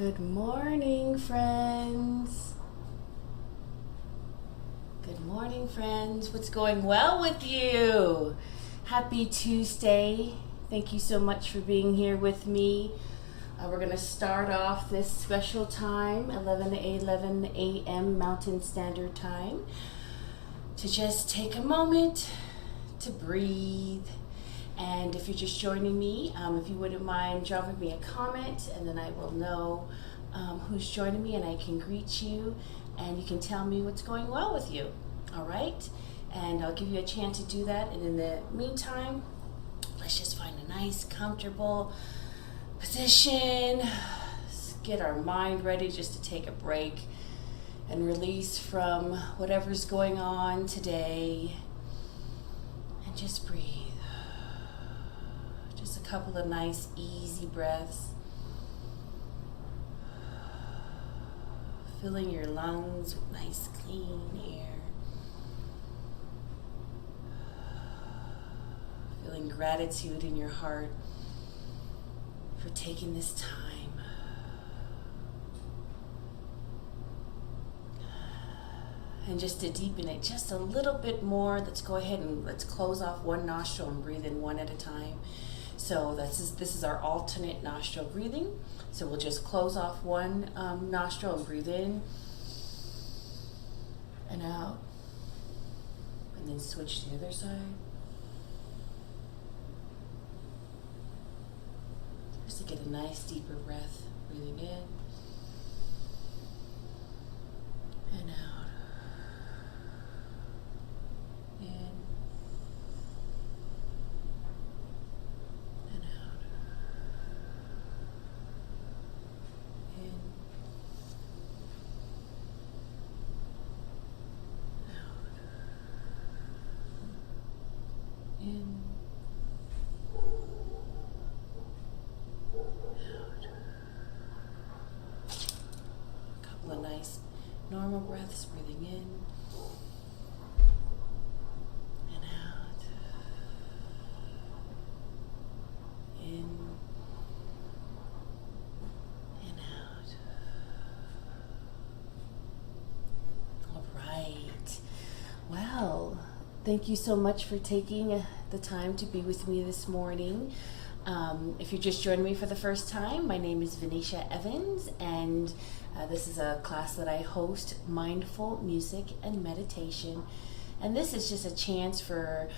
Good morning, friends. Good morning, friends. What's going well with you? Happy Tuesday. Thank you so much for being here with me. We're going to start off this special time, 11 a.m. Mountain Standard Time, to just take a moment to breathe. And if you're just joining me, if you wouldn't mind dropping me a comment, and then I will know who's joining me and I can greet you and you can tell me what's going well with you. All right? And I'll give you a chance to do that. And in the meantime, let's just find a nice, comfortable position. Let's get our mind ready just to take a break and release from whatever's going on today. And just breathe. Just a couple of nice, easy breaths. Filling your lungs with nice, clean air. Feeling gratitude in your heart for taking this time. And just to deepen it just a little bit more, let's go ahead and let's close off one nostril and breathe in one at a time. So this is our alternate nostril breathing. So we'll just close off one nostril and breathe in and out. And then switch to the other side. Just to get a nice deeper breath, breathing in and out. In and out. In, out. In, out. A couple of nice normal breaths, breathing in and out. In and out. All right. Well, thank you so much for taking the time to be with me this morning. If you just joined me for the first time, my name is Vanisha Evans, and this is a class that I host, Mindful Music and Meditation. And this is just a chance for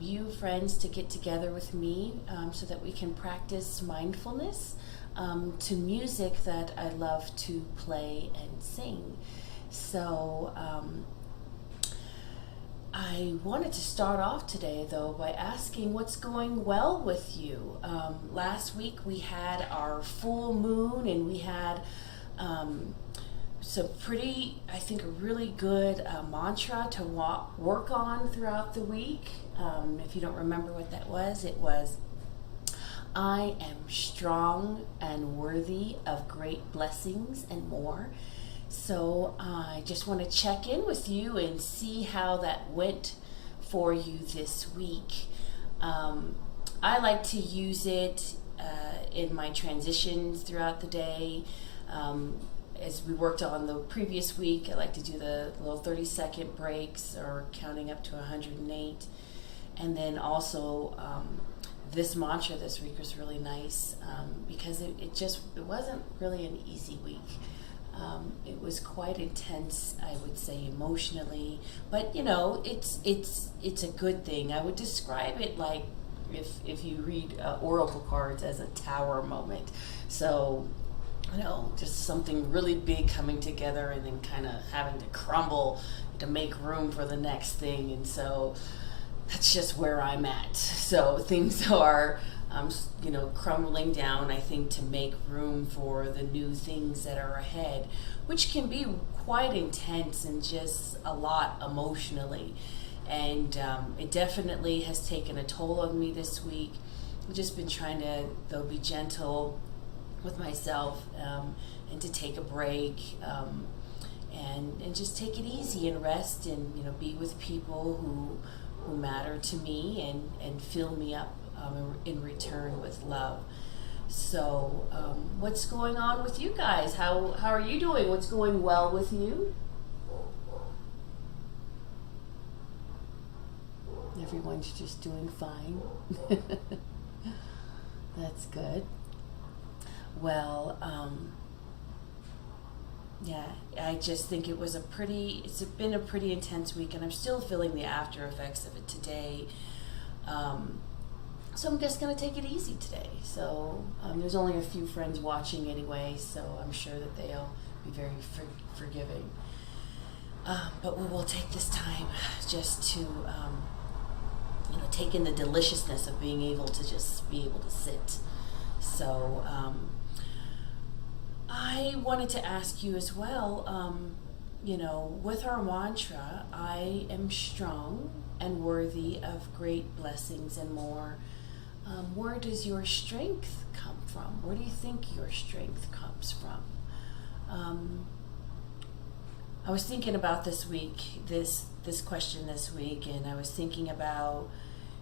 you friends to get together with me so that we can practice mindfulness to music that I love to play and sing. So I wanted to start off today, though, by asking what's going well with you. Last week we had our full moon, and we had some pretty, I think, a really good mantra to work on throughout the week. If you don't remember what that was, it was, I am strong and worthy of great blessings and more. So I just want to check in with you and see how that went for you this week. I like to use it in my transitions throughout the day. As we worked on the previous week, I like to do the little 30-second breaks or counting up to 108. And then also this mantra this week was really nice because it wasn't really an easy week. It was quite intense, I would say, emotionally, but it's a good thing. I would describe it like if you read oracle cards as a tower moment. So, just something really big coming together and then kind of having to crumble to make room for the next thing. And so that's just where I'm at. So things are crumbling down, I think, to make room for the new things that are ahead, which can be quite intense and just a lot emotionally. And it definitely has taken a toll on me this week. I've just been trying to, though, be gentle with myself and to take a break and just take it easy and rest and, be with people who matter to me and fill me up in return with love. So, what's going on with you guys? How are you doing? What's going well with you? Everyone's just doing fine. That's good. Well, yeah, I just think it's been a pretty intense week, and I'm still feeling the after effects of it today. Um, so I'm just gonna take it easy today. So there's only a few friends watching anyway, so I'm sure that they'll be very forgiving. But we will take this time just to, take in the deliciousness of being able to just be able to sit. So I wanted to ask you as well, with our mantra, I am strong and worthy of great blessings and more. Where does your strength come from? Where do you think your strength comes from? I was thinking about this question this week, and I was thinking about,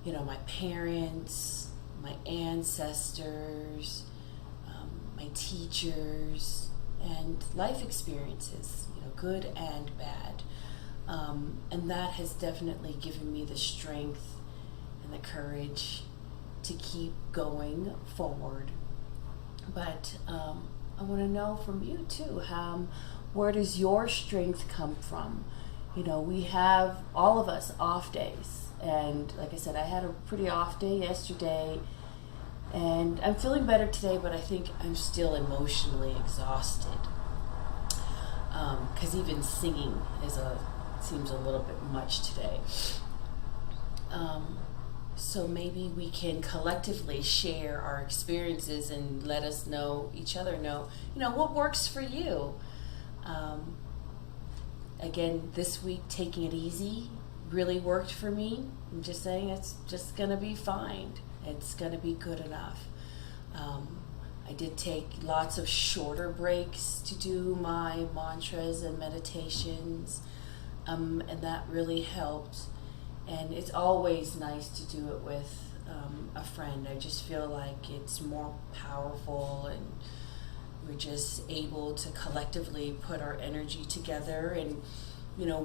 my parents, my ancestors, my teachers, and life experiences, good and bad. And that has definitely given me the strength and the courage to keep going forward. But I want to know from you too, where does your strength come from? We have, all of us, off days. And like I said, I had a pretty off day yesterday. And I'm feeling better today, but I think I'm still emotionally exhausted. Because even singing seems a little bit much today. So maybe we can collectively share our experiences and let each other know, what works for you. Again, this week, taking it easy really worked for me. I'm just saying it's just going to be fine. It's going to be good enough. I did take lots of shorter breaks to do my mantras and meditations, and that really helped. And it's always nice to do it with a friend. I just feel like it's more powerful, and we're just able to collectively put our energy together and,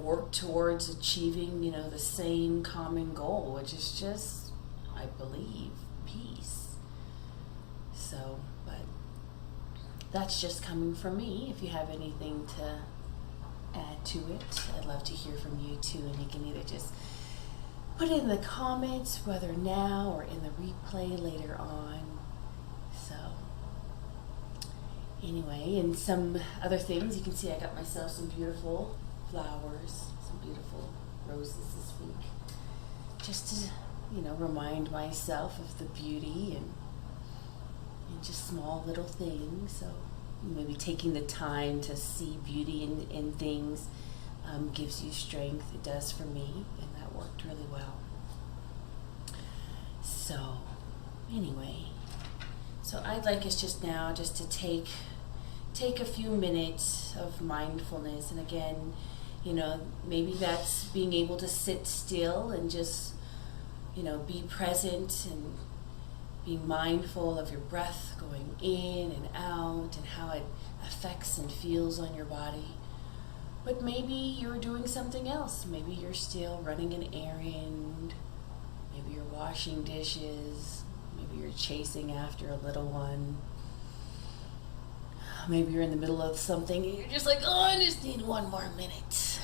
work towards achieving, the same common goal, which is just, I believe, peace. So, but that's just coming from me. If you have anything to add to it, I'd love to hear from you too, and you can either just put it in the comments, whether now or in the replay later on. So, anyway, and some other things, you can see I got myself some beautiful flowers, some beautiful roses this week, just to, remind myself of the beauty and just small little things. So maybe taking the time to see beauty in things gives you strength. It does for me, and that worked really well. So anyway, so I'd like us just now just to take a few minutes of mindfulness. And again, maybe that's being able to sit still and just, be present and being mindful of your breath going in and out and how it affects and feels on your body. But maybe you're doing something else. Maybe you're still running an errand. Maybe you're washing dishes. Maybe you're chasing after a little one. Maybe you're in the middle of something and you're just like, oh, I just need one more minute.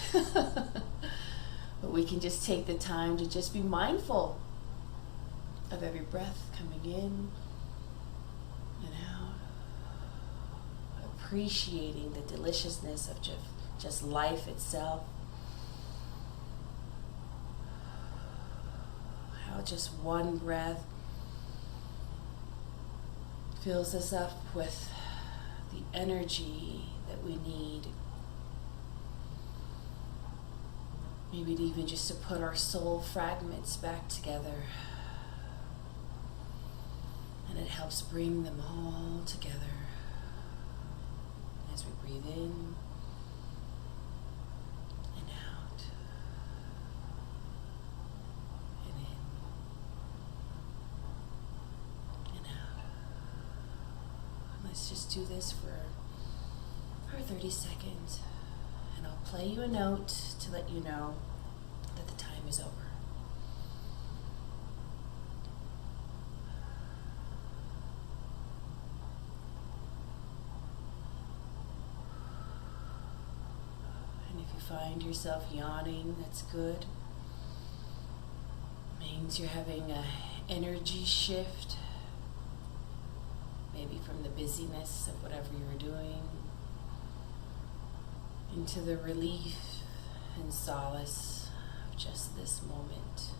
But we can just take the time to just be mindful of every breath coming in and out. Appreciating the deliciousness of just life itself. How just one breath fills us up with the energy that we need. Maybe even just to put our soul fragments back together. And it helps bring them all together as we breathe in and out and in and out. do this for 30 seconds, and I'll play you a note to let you know that the time is over. And if you find yourself yawning, that's good. Means you're having an energy shift, maybe from the busyness of whatever you were doing into the relief and solace of just this moment.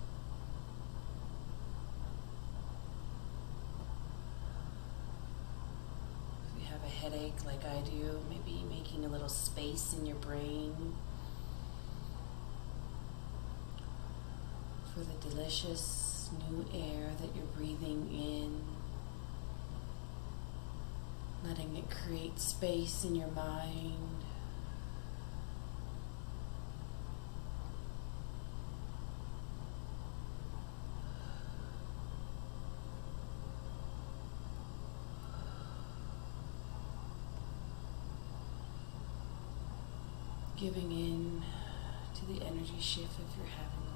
If you have a headache like I do, maybe making a little space in your brain for the delicious new air that you're breathing in, letting it create space in your mind. Giving in to the energy shift if you're having one.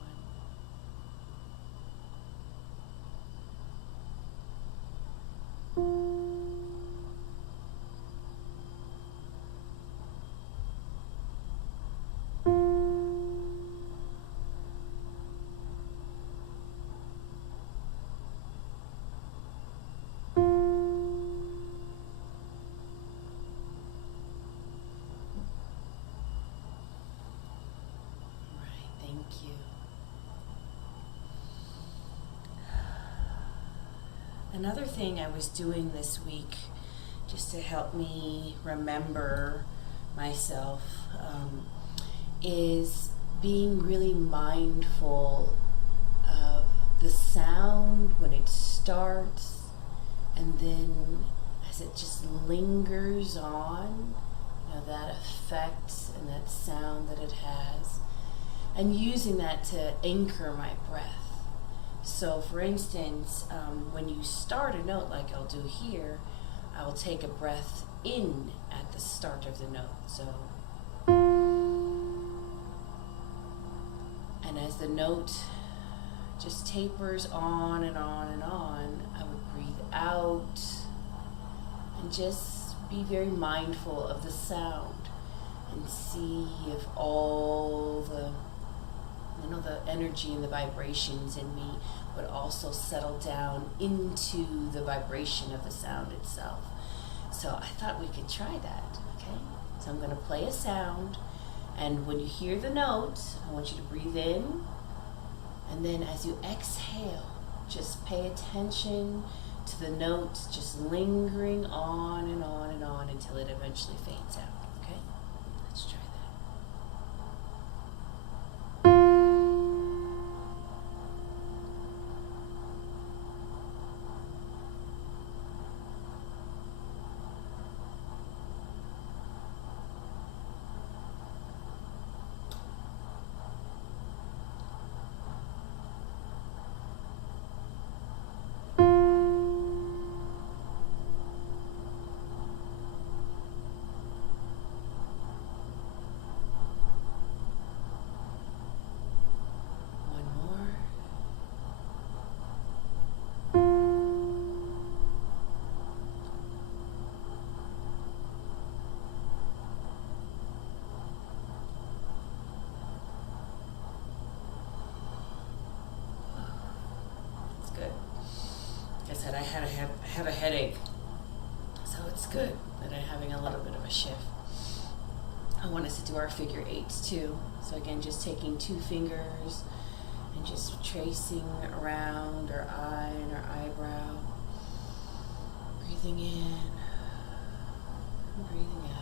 Another thing I was doing this week, just to help me remember myself, is being really mindful of the sound when it starts, and then as it just lingers on, that effect and that sound that it has, and using that to anchor my breath. So for instance, when you start a note like I'll do here, I will take a breath in at the start of the note. So, and as the note just tapers on and on and on, I would breathe out and just be very mindful of the sound and see if all the the energy and the vibrations in me would also settle down into the vibration of the sound itself. So I thought we could try that, okay? So I'm going to play a sound, and when you hear the note, I want you to breathe in, and then as you exhale, just pay attention to the note just lingering on and on and on until it eventually fades out, okay? Let's try that. I have a headache, so it's good that I'm having a little bit of a shift. I want us to do our figure eights too. So again, just taking 2 fingers and just tracing around our eye and our eyebrow, breathing in and breathing out.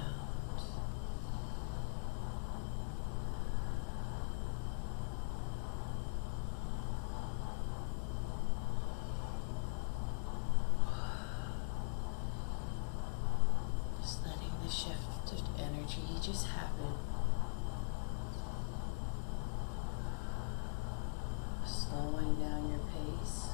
The shift of energy just happened. Slowing down your pace.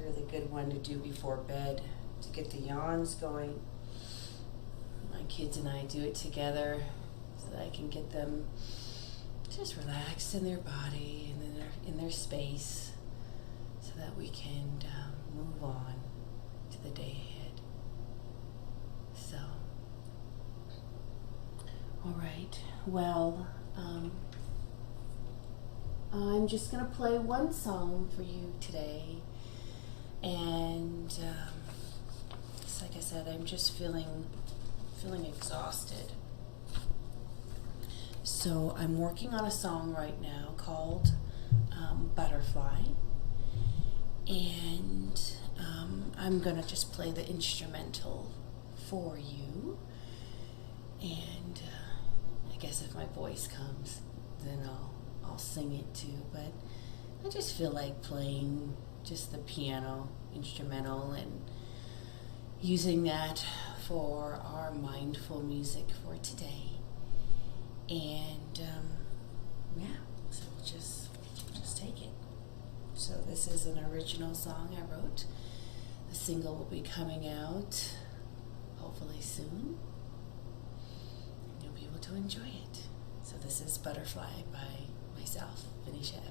a really good one to do before bed to get the yawns going. My kids and I do it together so that I can get them just relaxed in their body and in their space so that we can move on to the day ahead. So, all right, well, I'm just going to play one song for you today, and just like I said, I'm just feeling exhausted. So I'm working on a song right now called Butterfly, and I'm going to just play the instrumental for you, and I guess if my voice comes, then I'll sing it too, but I just feel like playing just the piano instrumental and using that for our mindful music for today. And yeah, so we'll just take it. So this is an original song I wrote. The single will be coming out hopefully soon, and you'll be able to enjoy it. So this is Butterfly by myself, Vanisha Evans.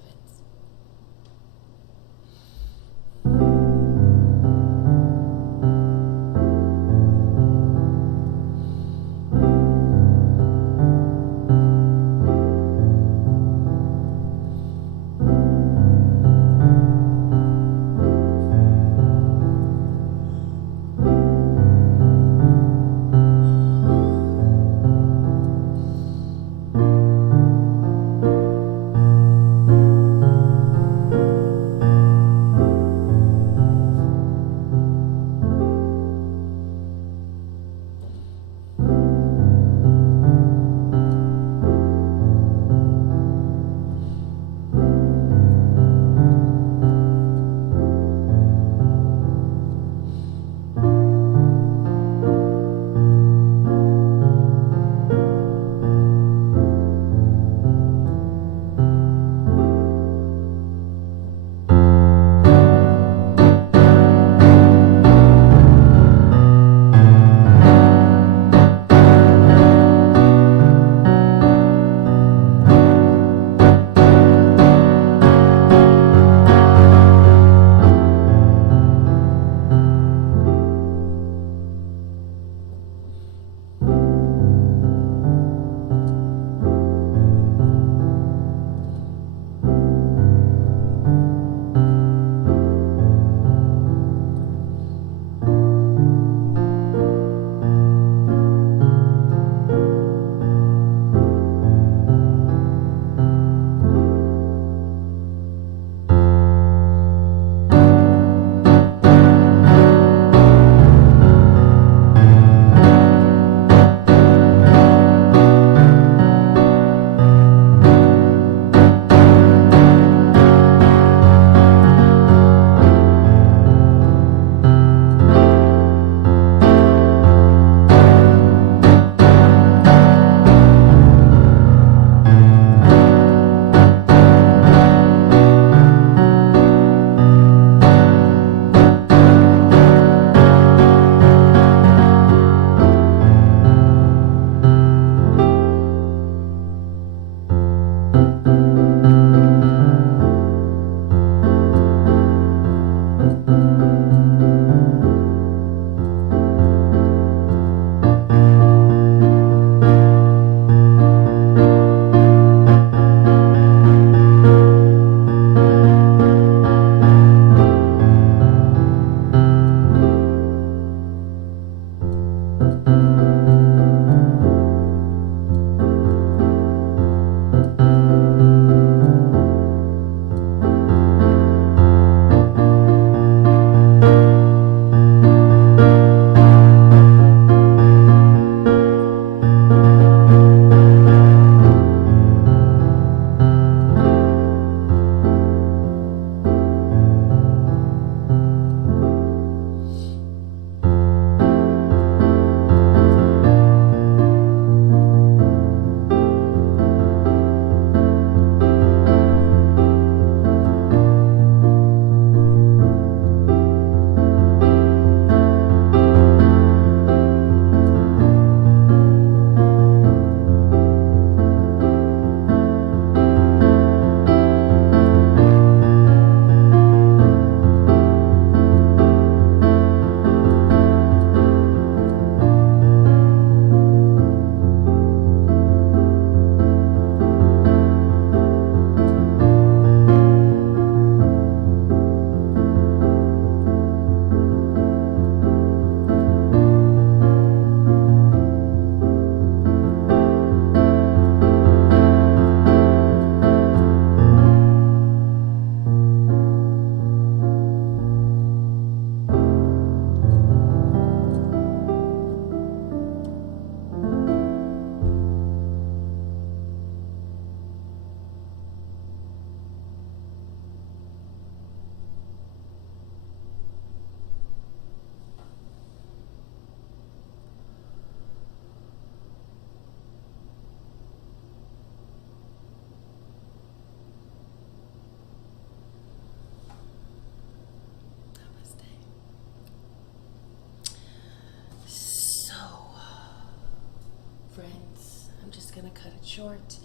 short.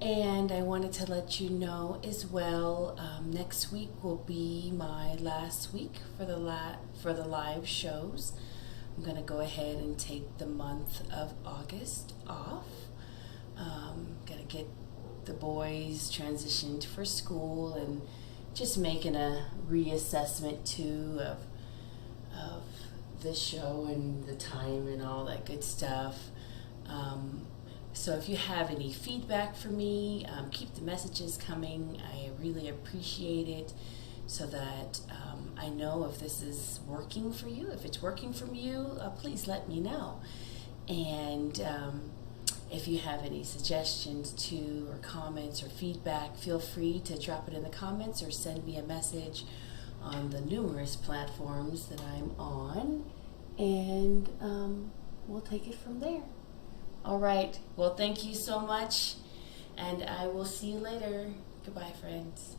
And I wanted to let you know as well, next week will be my last week for the live shows. I'm going to go ahead and take the month of August off. Going to get the boys transitioned for school and just making a reassessment too of the show and the time and all that good stuff. So if you have any feedback for me, keep the messages coming. I really appreciate it, so that I know if this is working for you. If it's working for you, please let me know. And if you have any suggestions too, or comments or feedback, feel free to drop it in the comments or send me a message on the numerous platforms that I'm on, and we'll take it from there. All right. Well, thank you so much, and I will see you later. Goodbye, friends.